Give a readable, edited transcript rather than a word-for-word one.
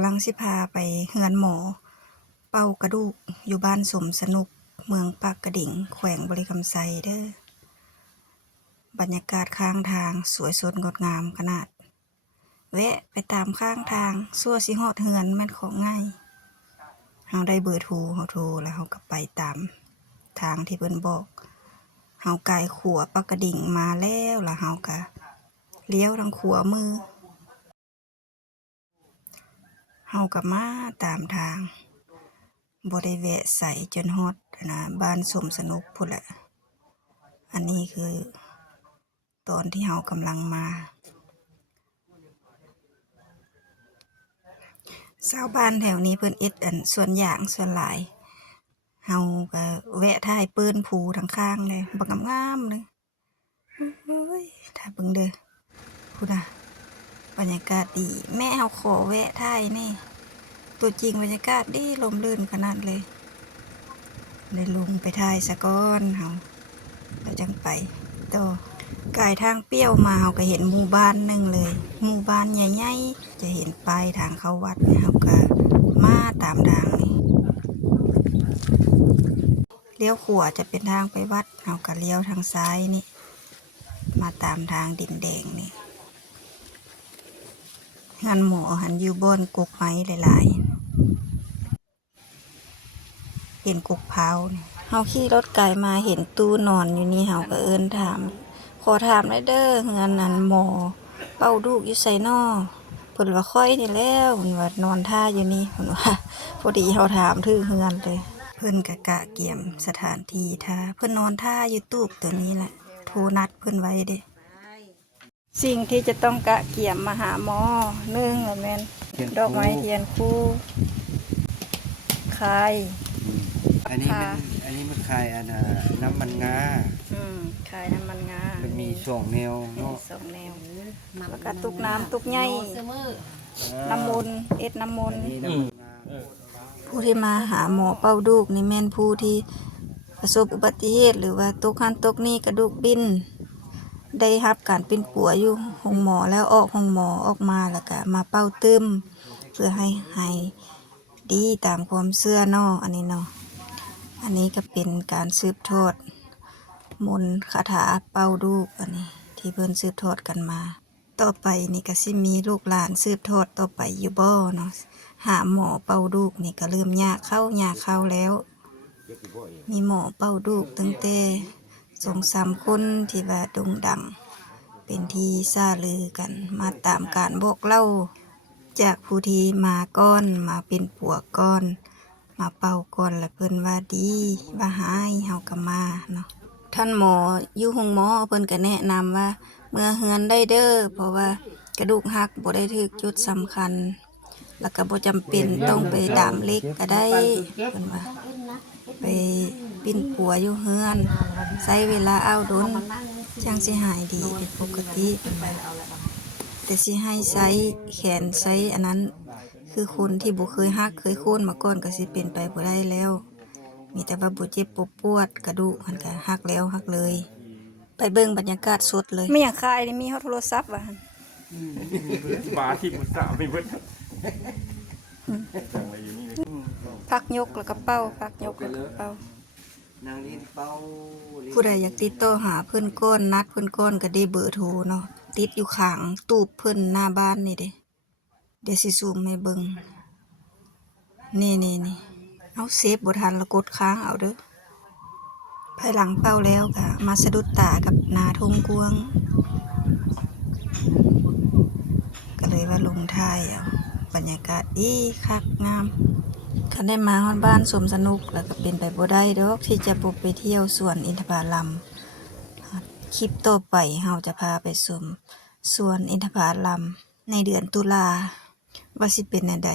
ำลังสิพาไปเฮือนหมอเป่ากระดูกอยู่บ้านสมสนุกเมืองปากกระดิ่งแขวงบริคำไซเด้อบรรยากาศข้างทางสวยสดงดงามขนาดแวะไปตามข้างทางซั่วสิฮอดเฮือนแม่นของง่ายเฮาได้เบอร์โทรเฮาโทรแล้วเฮาก็ไปตามทางที่เพิ่นบอกเฮาไกลขัวปากกระดิ่งมาแล้วล่ะเฮาก็เลี้ยวทางขวามือเฮาก็มาตามทางบ่ได้แวะใส่จนฮอดนะบ้านสมสนุกพุ่นแหละอันนี้คือตอนที่เฮากำลังมาชาวบ้านแถวนี้เพิ่นเอ็ดสวนยางสวนหลายเฮาก็แวะถ่ายปืนผูทั้งข้างเลยบักงามๆเลยโอ้ยถ้าเบิ่งเด้อพุ่นน่ะบรรยากาศดีแม่เฮาขอแวะถ่ายแน่ตัวจริงบรรยากาศดีลมลื่นขนาดเลยลงไปถ่ายซะก่อนเฮาแล้วจังไปต่อกายทางเปี้ยวมาเฮาก็เห็นหมู่บ้านหนึ่งเลยหมู่บ้านใหญ่ๆจะเห็นป้ายทางเข้าวัดเฮาก็มาตามทางนี่เลี้ยวขวาจะเป็นทางไปวัดเฮาก็เลี้ยวทางซ้ายนี่มาตามทางดินแดงนี่งานหมอหันอยู่บนกกไม้หลายๆเห็นกกเผานี่เฮาขี่รถไกลมาเห็นตู้นอนอยู่นี่เฮาก็เอิ้นถามขอถามได้เด้องานนั้นหมอเป่าลูกอยู่ไสน้อเพิ่นว่าค่อยนี่แล้วเพิ่นว่านอนท่าอยู่นี่เพิ่นว่าพอดีเฮาถามถึงเฮือนเลยเพิ่นก็กะเกี่ยมสถานที่ท่าเพิ่นนอนท่าอยู่ตู้ตัวนี้แหละโทรนัดเพิ่นไว้เด้สิ่งที่จะต้องกะเกี่ยมมาหาหมอ1ละแม่นดอกไม้เทียนคู่คายอันนี้มันคายน้ำมันงาคายน้ำมันงามันมี2แนวเนาะ2แนวแล้วก็ตุกน้ำตุกใหญ่น้ำมนต์เอ็ดน้ำมนต์ผู้ที่มาหาหมอเป่าดูกนี่แม่นผู้ที่ประสบอุบัติเหตุหรือว่าตกหันตกนี่กระดูกบิ้นได้รับการเป็นปัวอยู่ห้องหมอแล้วออกห้องหมอออกมาแล้วก็มาเป่าตึมเพื่อให้หายดีตามความเชื่อเนาะอันนี้เนาะอันนี้ก็เป็นการสืบทอดมนต์คาถาเป่าดูกอันนี้ที่เพิ่นสืบทอดกันมาต่อไปนี่ก็สิมีลูกหลานสืบทอดต่อไปอยู่บ่เนาะหาหมอเป่าดูกนี่ก็เริ่มยากเข้แล้วมีหมอเป่าดูกตั้งแต่2-3 คนที่ว่าโด่งดังเป็นที่ซาลือกันมาตามการบอกเล่าจากผู้ที่มาก่อนมาเป็นปัวก่อนมาเป่าก่อนแล้วเพิ่นว่าดีว่าหายเฮาก็มาเนาะท่านหมออยู่ห้องหมอเพิ่นก็แนะนำว่าเมื่อเฮือนได้เด้อเพราะว่ากระดูกหักบ่ได้ถึกจุดสำคัญแล้วก็บ่จำเป็นต้องไปดามเหล็กก็ได้เพิ่นว่าไปปิ้นปัวอยู่เฮือนใช้เวลาเอาดนจังสิหายดีเป็นปกติเพิ่นว่าแต่สิให้ใช้แขนใช้อันนั้นคือคนที่บ่เคยหักเคยโค่นมาก่อนก็สิเป็นไปบ่ได้แล้วมีแต่ว่าบ่เจ็บปวดกระดูกมันก็หักแล้วหักเลยไปเบิ่งบรรยากาศสดเลยมีหยังคายนี่มีเฮาโทรศัพท์ว่าหั่นบาที่มุสาไม่เบิดพักยกแล้วก็เป้าพักยกแล้วก็เป้านางลินเป้าผู้ใดอยากติดต่อหาเพิ่นก้อนนัดเพิ่นก้อนก็ได้เบอร์โทรเนาะติดอยู่ข้างตูบเพิ่นหน้าบ้านนี่เด้เดี๋ยวสิซูมให้เบิ่งนี่เอาเซฟบ่ทันแล้วกดค้างเอาเด้อภายหลังเป้าแล้วก็มาสะดุดตากับนาทงกวงก็เลยว่าลงท้ายเอาบรรยากาศดีคักงามคันได้มาฮอดบ้านสมสนุกแล้วก็เป็นไปบ่ได้ดอกที่จะบ่ไปเที่ยวสวนอินทผลัมคลิปต่อไปเฮาจะพาไปชมสวนอินทผลัมในเดือนตุลาว่าสิเป็นแนวใด